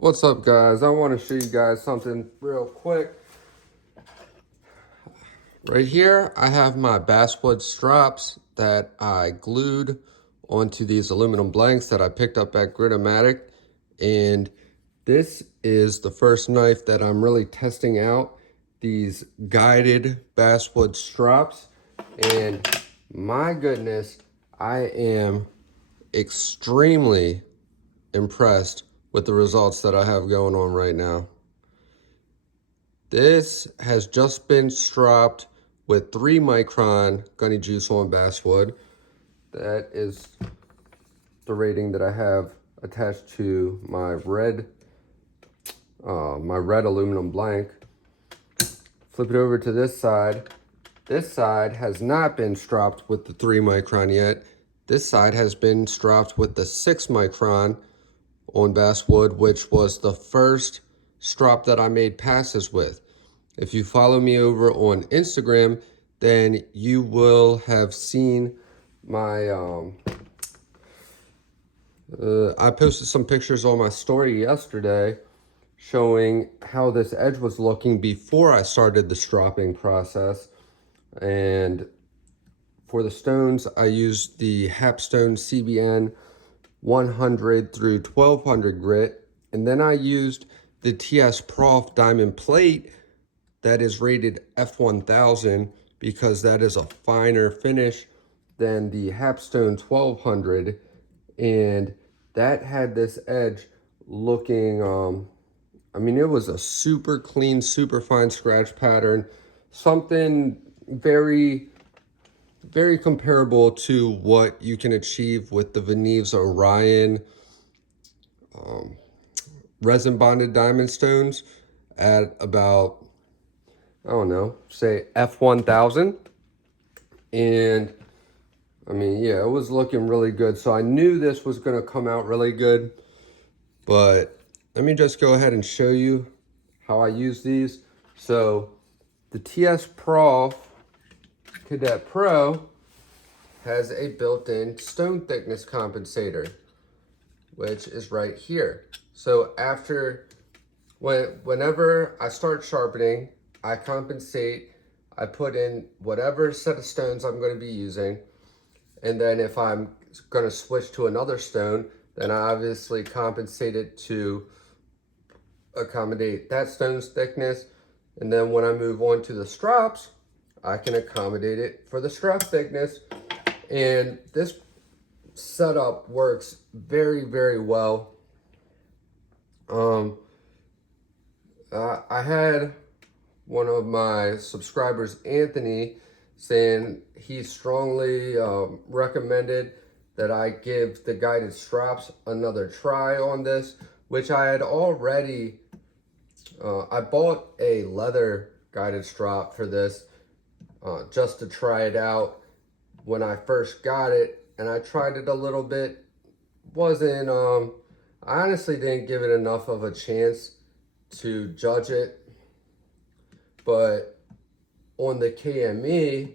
What's up, guys? I want to show you guys something real quick. Right here, I have my Basswood strops that I glued onto these aluminum blanks that I picked up at Gritomatic. And this is the first knife that I'm really testing out these guided Basswood strops. And my goodness, I am extremely impressed with the results that I have going on right now. This has just been stropped with 3 micron Gunny juice on Basswood. That is the rating that I have attached to my red aluminum blank. Flip it over to this side. This side has not been stropped with the 3 micron yet. This side has been stropped with the 6 micron on Basswood, which was the first strop that I made passes with. If you follow me over on Instagram, then you will have seen my, I posted some pictures on my story yesterday showing how this edge was looking before I started the stropping process. And for the stones, I used the KAPTON CBN 100 through 1200 grit, and then I used the Tsprof diamond plate that is rated F1000 because that is a finer finish than the KAPTON 1200, and that had this edge looking, I mean, it was a super clean, super fine scratch pattern, something very comparable to what you can achieve with the Venev's Orion resin bonded diamond stones at about, I don't know, say F1000. And I mean, yeah, it was looking really good. So I knew this was going to come out really good. But let me just go ahead and show you how I use these. So the Tsprof KADET Pro has a built-in stone thickness compensator, which is right here. So whenever I start sharpening, I compensate, I put in whatever set of stones I'm going to be using, and then if I'm going to switch to another stone, then I obviously compensate it to accommodate that stone's thickness, and then when I move on to the strops, I can accommodate it for the strap thickness. And this setup works very well. I had one of my subscribers, Anthony, saying he strongly recommended that I give the guided strops another try on this, which I had already, I bought a leather guided strop for this just to try it out when I first got it, and I tried it a little bit. Wasn't, I honestly didn't give it enough of a chance to judge it, but on the KME,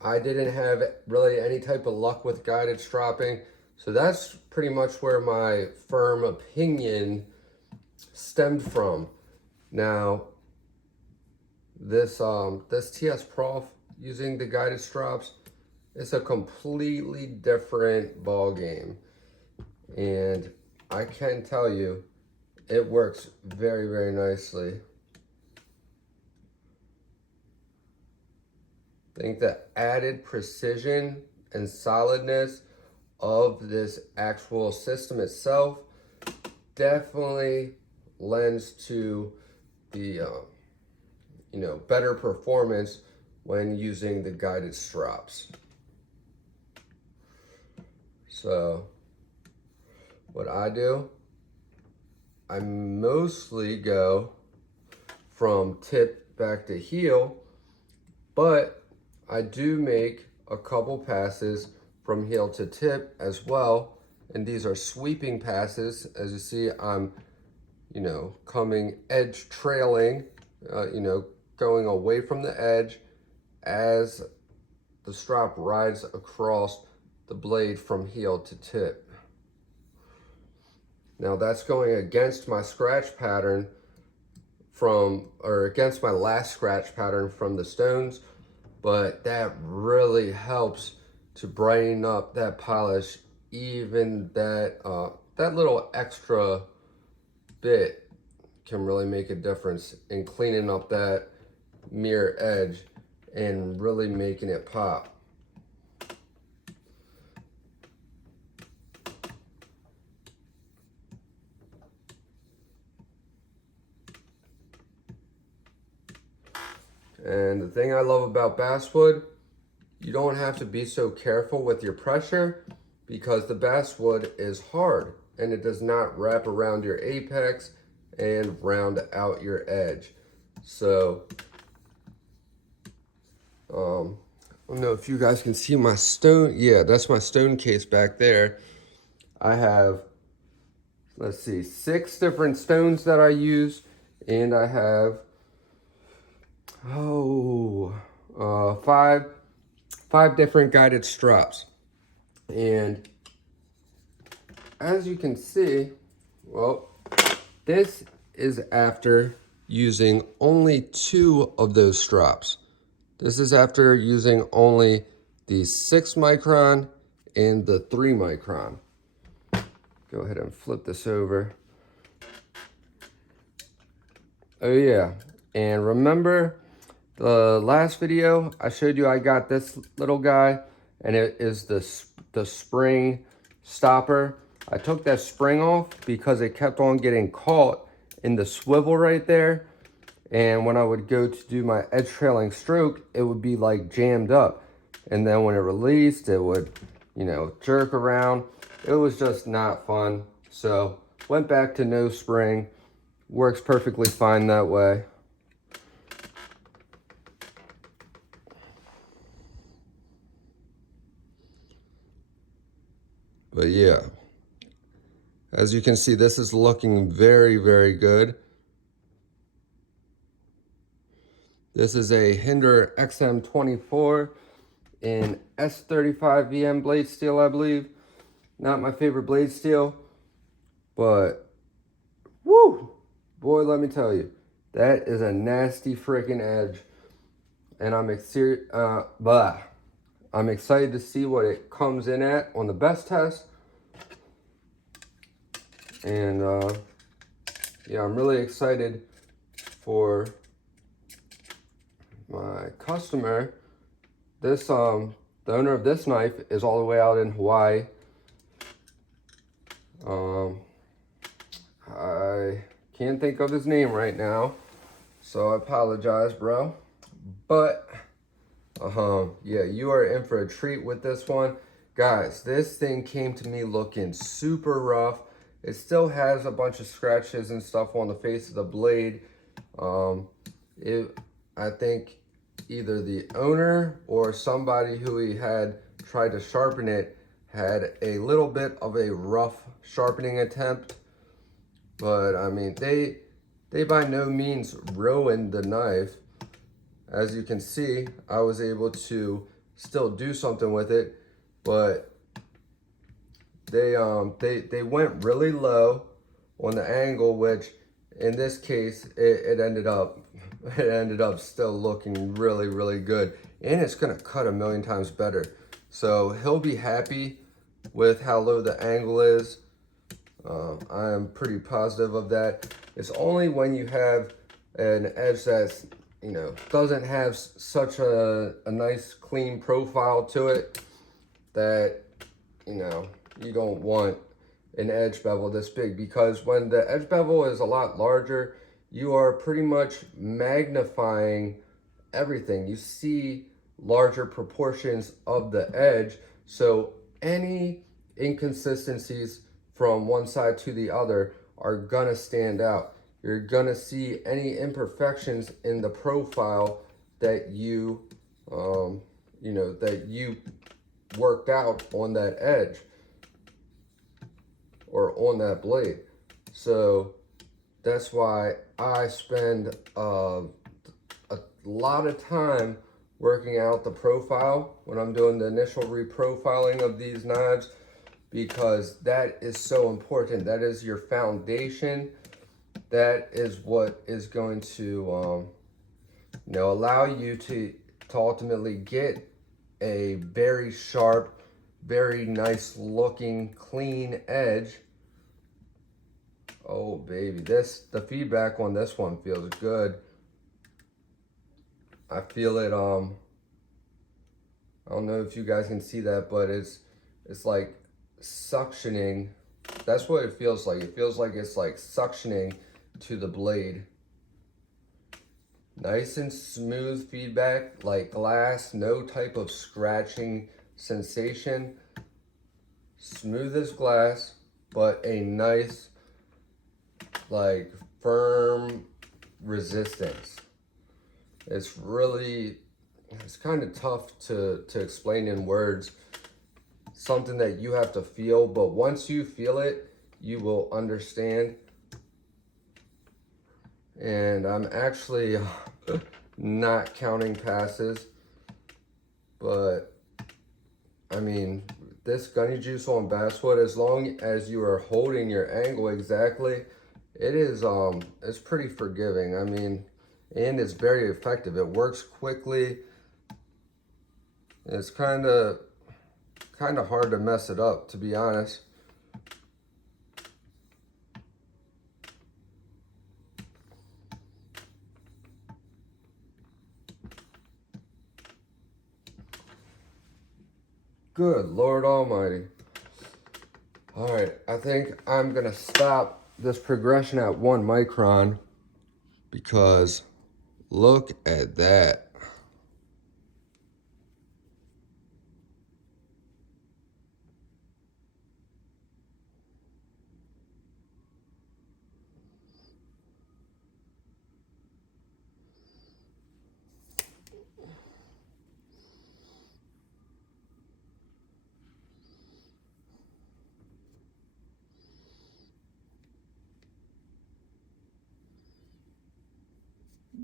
I didn't have really any type of luck with guided stropping, so that's pretty much where my firm opinion stemmed from. Now, this Tsprof using the guided strops, it's a completely different ball game, and I can tell you it works very nicely. I think the added precision and solidness of this actual system itself definitely lends to the better performance when using the guided strops. So what I do, I mostly go from tip back to heel, but I do make a couple passes from heel to tip as well. And these are sweeping passes. As you see, I'm, coming edge trailing, going away from the edge as the strop rides across the blade from heel to tip. Now that's going against my scratch pattern against my last scratch pattern from the stones, but that really helps to brighten up that polish. Even that that little extra bit can really make a difference in cleaning up that mirror edge and really making it pop. And the thing I love about Basswood, you don't have to be so careful with your pressure because the Basswood is hard and it does not wrap around your apex and round out your edge. So, I don't know if you guys can see my stone. Yeah, that's my stone case back there. I have, let's see, 6 different stones that I use, and I have five different guided strops. And as you can see, well, this is after using only 2 of those strops. This is after using only the 6 micron and the 3 micron. Go ahead and flip this over. Oh yeah, and remember the last video I showed you I got this little guy, and it is the spring stopper. I took that spring off because it kept on getting caught in the swivel right there, and when I would go to do my edge trailing stroke, it would be like jammed up, and then when it released, it would, you know, jerk around. It was just not fun. So went back to no spring. Works perfectly fine that way. But yeah, as you can see, this is looking very, very good. This is a Hinder XM24 in S35 VM blade steel, I believe. Not my favorite blade steel, but woo, boy, let me tell you, that is a nasty freaking edge. And I'm excited to see what it comes in at on the best test. And yeah, I'm really excited for my customer. This the owner of this knife is all the way out in Hawaii. I can't think of his name right now, so I apologize, bro. But yeah, you are in for a treat with this one. Guys, this thing came to me looking super rough. It still has a bunch of scratches and stuff on the face of the blade. I think either the owner or somebody who he had tried to sharpen it had a little bit of a rough sharpening attempt. But I mean, they by no means ruined the knife. As you can see, I was able to still do something with it, but they went really low on the angle, which in this case it ended up still looking really, really good, and it's gonna cut a million times better. So he'll be happy with how low the angle is. I am pretty positive of that. It's only when you have an edge that's, you know, doesn't have such a nice clean profile to it that, you know, you don't want an edge bevel this big, because when the edge bevel is a lot larger, you are pretty much magnifying everything. You see larger proportions of the edge, so any inconsistencies from one side to the other are gonna stand out. You're gonna see any imperfections in the profile that you know, that you worked out on that edge or on that blade. So that's why I spend a lot of time working out the profile when I'm doing the initial reprofiling of these knives, because that is so important. That is your foundation. That is what is going to, you know, allow you to ultimately get a very sharp, very nice looking, clean edge. Oh baby, the feedback on this one feels good. I feel it, I don't know if you guys can see that, but it's like suctioning. That's what it feels like. It feels like it's like suctioning to the blade. Nice and smooth feedback, like glass, no type of scratching sensation. Smooth as glass, but a nice, like, firm resistance. It's really, it's kind of tough to explain in words. Something that you have to feel, but once you feel it, you will understand. And I'm actually not counting passes, but I mean, this Gunny juice on Basswood, as long as you are holding your angle exactly, it is it's pretty forgiving. I mean, and it's very effective. It works quickly. It's kind of hard to mess it up, to be honest. Good Lord Almighty. All right, I think I'm gonna stop this progression at 1 micron because look at that.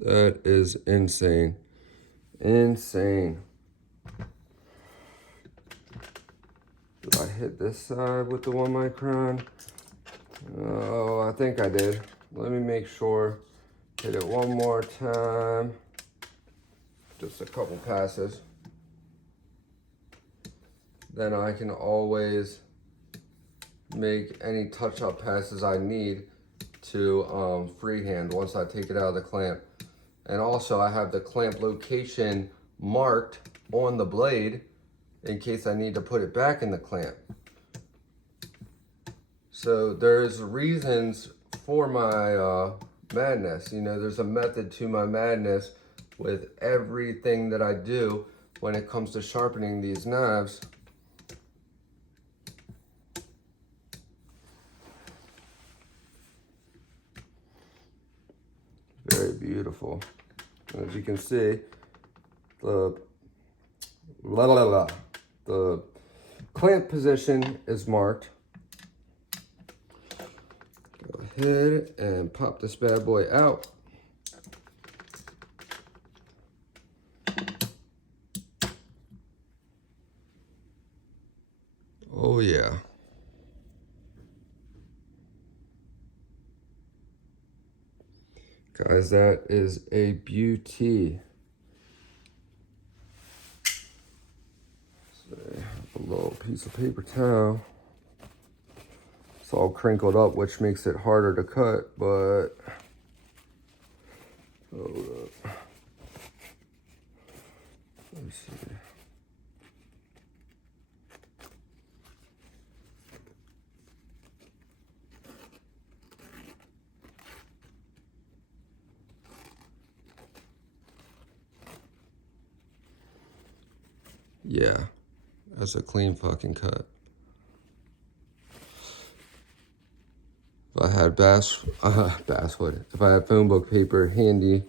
That is insane. Insane. Did I hit this side with the 1 micron? Oh, I think I did. Let me make sure. Hit it one more time. Just a couple passes. Then I can always make any touch-up passes I need to freehand once I take it out of the clamp. And also I have the clamp location marked on the blade in case I need to put it back in the clamp. So there's reasons for my madness. You know, there's a method to my madness with everything that I do when it comes to sharpening these knives. Very beautiful. As you can see, the clamp position is marked. Go ahead and pop this bad boy out. Oh yeah. Guys, that is a beauty. So, a little piece of paper towel. It's all crinkled up, which makes it harder to cut, but hold up. Let's see. Yeah, that's a clean fucking cut. If I had Basswood, if I had phone book paper handy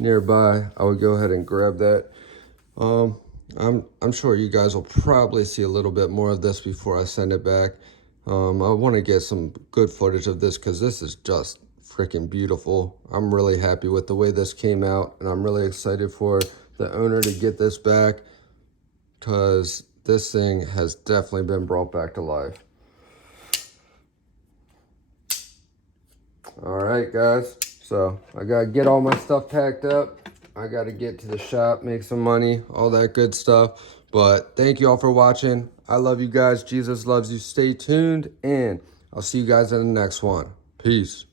nearby, I would go ahead and grab that. I'm sure you guys will probably see a little bit more of this before I send it back. I want to get some good footage of this because this is just freaking beautiful. I'm really happy with the way this came out, and I'm really excited for the owner to get this back because this thing has definitely been brought back to life. All right, guys. So I got to get all my stuff packed up. I got to get to the shop, make some money, all that good stuff. But thank you all for watching. I love you guys. Jesus loves you. Stay tuned, and I'll see you guys in the next one. Peace.